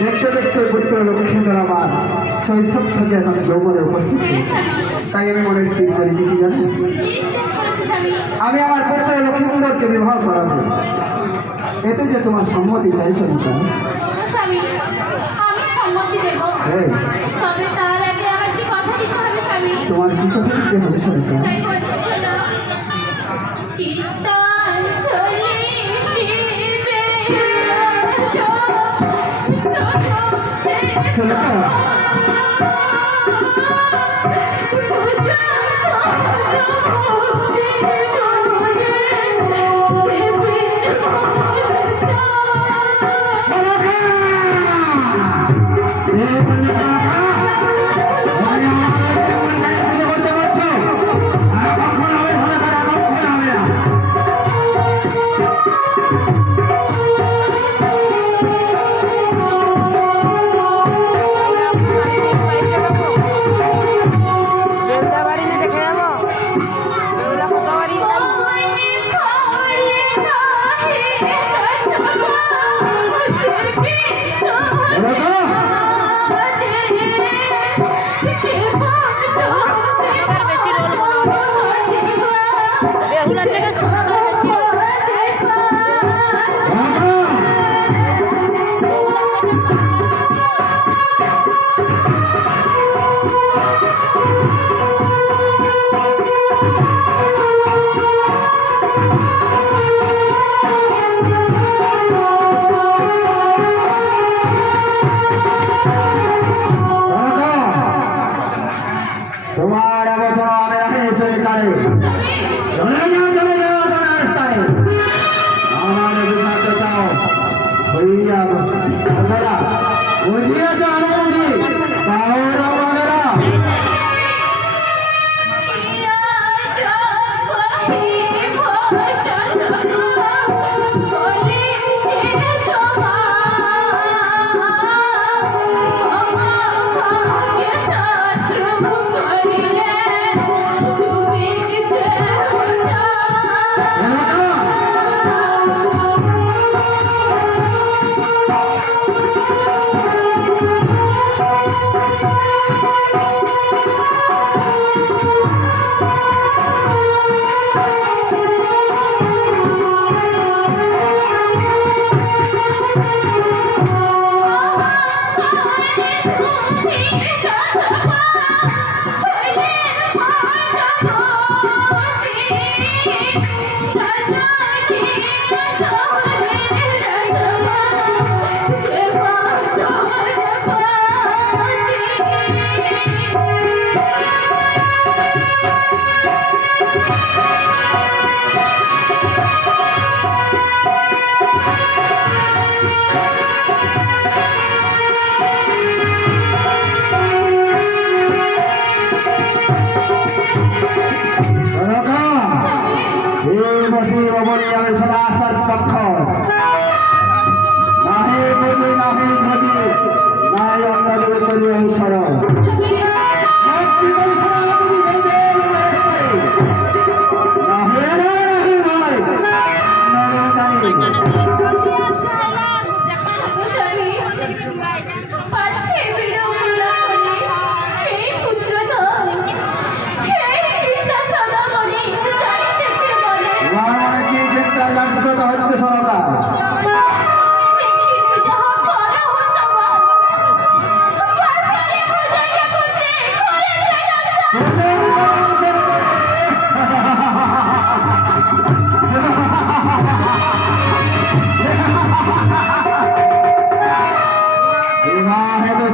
দেখতে দেখতে পুত্র লক্ষ্মীধর আমার শৈশব থেকে এখন যৌবনে উপস্থিত হয়েছে। তাই আমি মনে স্থির করেছি কি জানি, আমি আমার পুত্র লক্ষ্মীধরকে বিবাহ করাবো। এতে যে তোমার সম্মতি চাই সনিকা। তোমার কি কথা দিতে হবে সনিকা? তোমার আলোচনা আমি রাখি সরকারে চলে যাও আপনার স্থানে। আমার বিধাতে চাও হইয়া আপনারা বুঝিয়েছ, আমি বুঝি তাহলে আপনারা আমি সদাসার পক্ষ নাহি বুঝি নাই অন্য করি আমি সরল হচ্ছে সরকার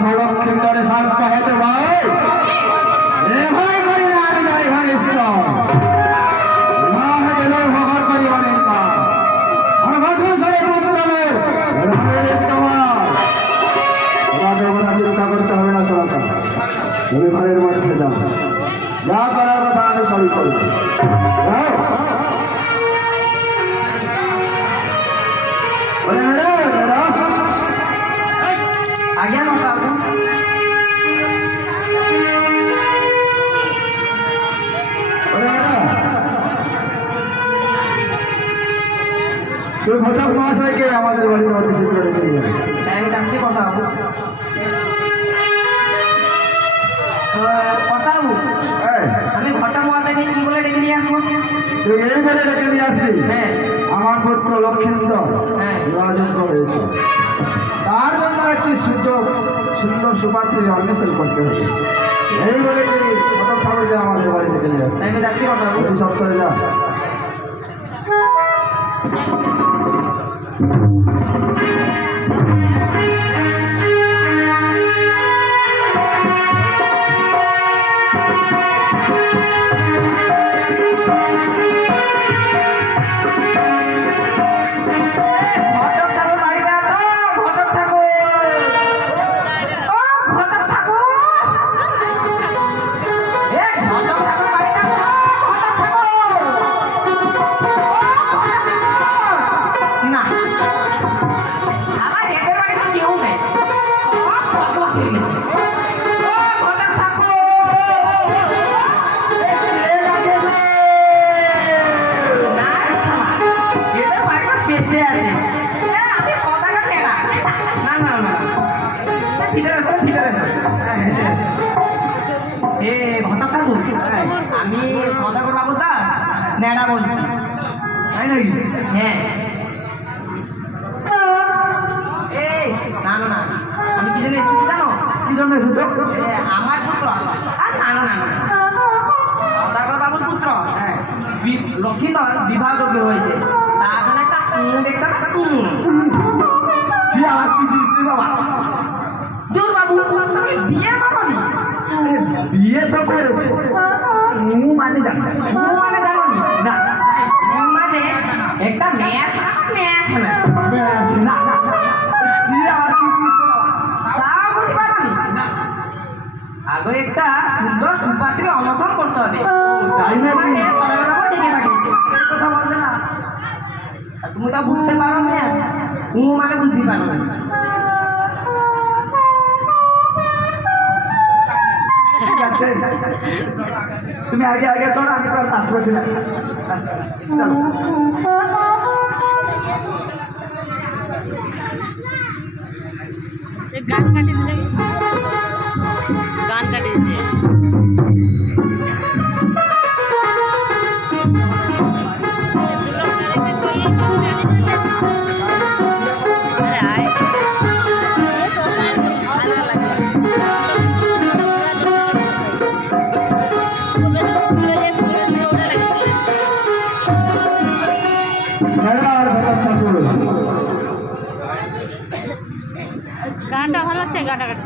সড়ক কেন্দ্রে সার্প হেতে ভাই রে ভাই করি না আমি জানি ভাই ইষ্টম না হেতে লোক ভগর করি অনেক মা আর বছর সরে বুঝতে তোমার চিন্তা করতে হবে না সরকার। তুমি ঘরের মধ্যে যাও, যা করার কথা আমি সবই করব। আজ্ঞা তুই ঘটক মহাশয়কে আমাদের বাড়িতে অতি শীঘ্র রেখে নিয়ে যাবে। আমি যাচ্ছি কথা বাবু। কথা বাবু, এই, আমি ঘটক মহাশয়কে কি বলে ডেকে নিয়ে আসবো? তুই এই বলে রেখে নিয়ে আসবি হ্যাঁ আমার পুত্র লক্ষ্মীন্দর হ্যাঁ। বিবাহযোগ্য হয়েছে, তার জন্য একটি সুন্দর সুপাত্রী অন্বেষণ করতে হবে। এই বলে কি ঘটক ঠাকুরকে আমাদের বাড়ি রেখে নিয়ে আসবে। আমি যাচ্ছি কথা বাবু। অতি সত্তরে যা। ঘটক ঠাকুর বাড়িতে আছো? ঘটক ঠাকুর, ও ঘটক ঠাকুর, এ ঘটক ঠাকুর বাড়িতে আছো? ঘটক ঠাকুর, ও ঘটক ঠাকুর। না, আমার এদের বাড়িতে কেউ নেই। ও কত বসে গেছে। ও ঘটক ঠাকুর, না শালা, এদের বাড়িতে বেঁচে আছে। এ, আমি সওদাগর টেরা। না না না, ভিতরে এসো, ভিতরে এসো। হ্যাঁ, ভিতরে এসো। এ ঘটক ঠাকুর, আমি সওদাগর বাবু দাস নেড়া বলছি। তাই নাকি? হ্যাঁ। এই না না না, আমি কি জন্য এসেছি জানো? কি জন্য এসেছো? এ, আমার পুত্র, আর না না না না, সওদাগর বাবুর পুত্র হ্যাঁ। লক্ষ্মীন্দর বিবাহযোগ্য হয়েছে, তার জন্য একটা দেখছো একটা সে আমার কি জিনিস রে বাবা? দূর বাবু, তুমি বিয়ে করনি? বিয়ে তো করেছে, মানে জানি না। মানে জানো নি? না মানে একটা ম্যাচ না, আছে না না না। সে আমার কি জিনিস রে বাবা? তাও বুঝতে পারো নি? আগে একটা সুন্দর সুপাত্রী অনশন করতে হবে। তাই নাকি? মানে সদাগরবাবু ডেকে পাঠিয়েছে। এই কথা বলবে না। আর তুমি তা বুঝতে পারো না, মানে বুঝতে পারো না। ঠিক আছে, তুমি আগে আগে চলো, আমি তো আর নাচ করছি না। চলো। গান কাটি দিলে গান কাটি দিয়ে গানটা ভালো লাগছে, গানটা কাটি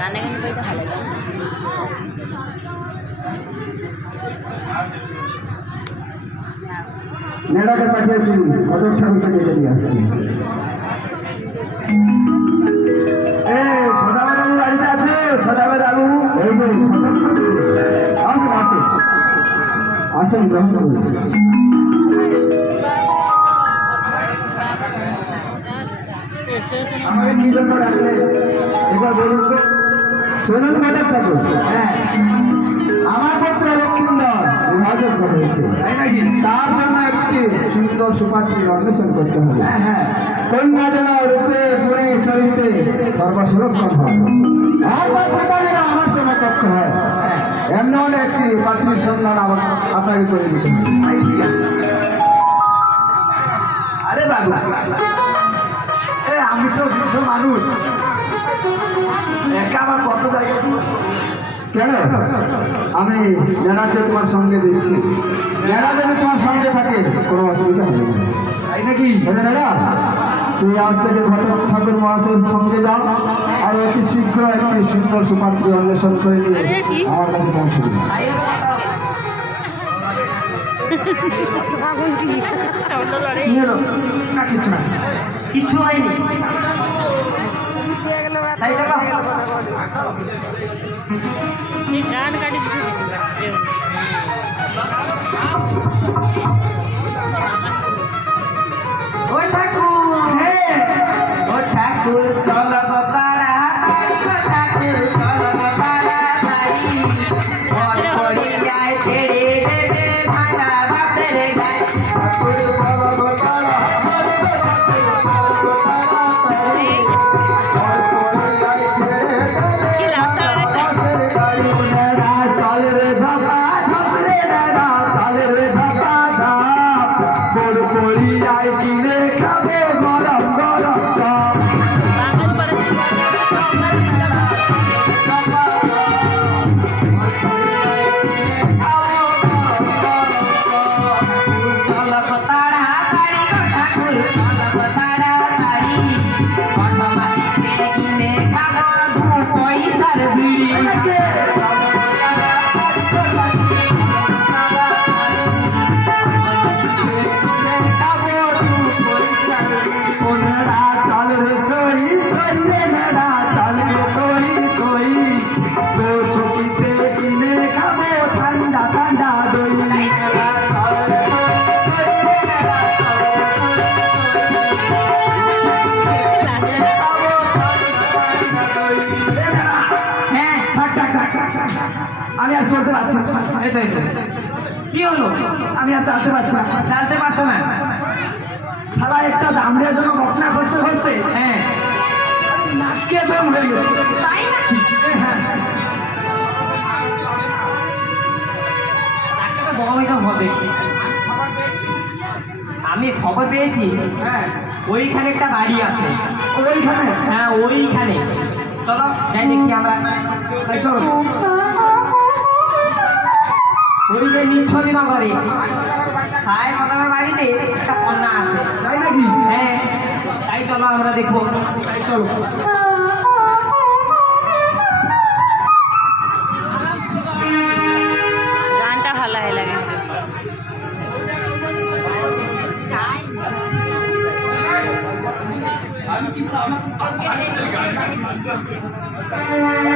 গানে গানে বইটা ভালো লাগে। নেড়াকে পাঠিয়েছি ঘটক ঠাকুরকে ডেকে নিয়ে আসছি। সদাগর বাবু বাড়িতে আছে? সদাগর বাবু, এই যে ঘটক ঠাকুর। আসুন আসুন আসুন, গ্রহণ করুন। আমাকে কি জন্য ডাকলে এবার বলুন তো? শুনুন ঘটক ঠাকুর, হ্যাঁ আমার পুত্র লক্ষ্মীন্দর বিবাহযোগ্য হয়েছে, তাই নাকি? তার জন্য একটি সুন্দর সুপাত্রীর অন্বেষণ করতে হবে। হ্যাঁ হ্যাঁ। কন্যা যেন রূপে গুণে চরিত্রে সর্বসুরক্ষণ হয়, আর তার পিতা যেন আমার সমকক্ষ হয়, এমন একটি পাত্রীর সন্ধান আপনাকে করে দিতে হবে। ঠিক আছে। আরে বাবা, আমি তো বৃদ্ধ মানুষ, একা আমার কত জায়গা। কেন? আমি নেড়াকে তোমার সঙ্গে দিচ্ছি, নেড়া যদি তোমার সঙ্গে থাকে কোনো অসুবিধা হবে না। তাই নাকি? নেড়া, তুই আজ থেকে ঘটক ঠাকুর মহাশয়ের সঙ্গে যাও, আর অতি শীঘ্র একটি সুন্দর সুপাত্রী অন্বেষণ করে নিয়ে আমার কাছে পৌঁছে দিন। কি হলো? না কিছু না, কিছু হয়নি। তাই চলো। গান কাটি দিতে ও ঠাকুর, ও ঠাকুর চলো গো তাড়াতাড়ি, ও ঠাকুর চলো গো তাড়াতাড়ি, ঘর পড়িয়ায় ছেড়ে দে চালতে পারছি না। এসো এসো কি হলো? আমি আর চালতে পারছি না। চালতে পারছো না? শালা একটা দামড়িয়ার জন্য বকনা খুঁজতে খুঁজতে হ্যাঁ নাটকে দম হয়ে গেছে। তাই নাকি? হ্যাঁ, একটা দমই তো হবে। আমি খবর পেয়েছি হ্যাঁ, ওইখানে একটা বাড়ি আছে। ওইখানে হ্যাঁ ওইখানে চলো যাই দেখি আমরা। এই চলো। ওই যে নিচ্ছবি নগরে সাহেব সদাগর বাড়িতে একটা কন্যা আছে। তাই নাকি? হ্যাঁ তাই চলো আমরা দেখবো। এই চলো। গানটা ভালো হয় লাগে এই